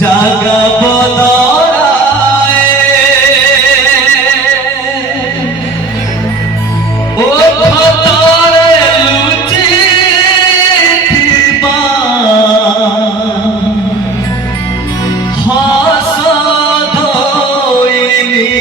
জাগাবো লড়াই ও খতরে লুচি দিবা হাসদ হইলিয়ে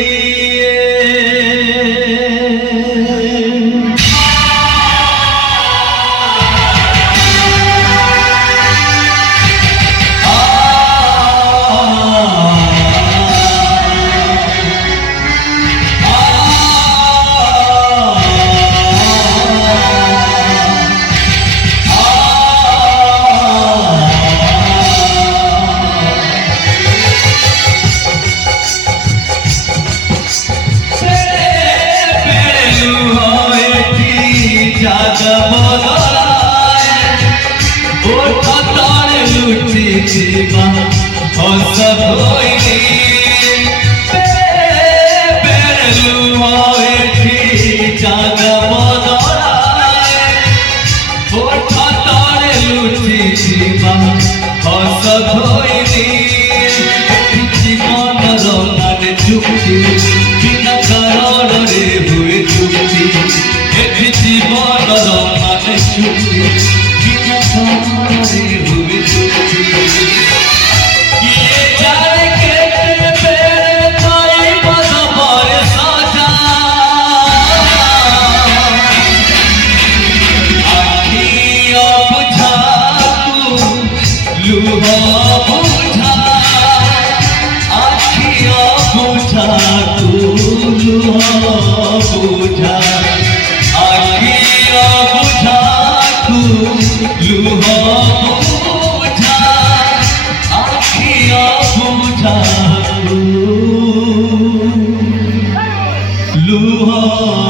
हसद होइली बेरलू होइठी जागबो लड़ाई ओ खतरे लुटी जीवा हसद होइली जीवन रंगान चुक्ति बिना कारणरे हुए चुक्ति एठी जीवन रंगान चुक्ति बिना कारणरे हुए चुक्ति लुहा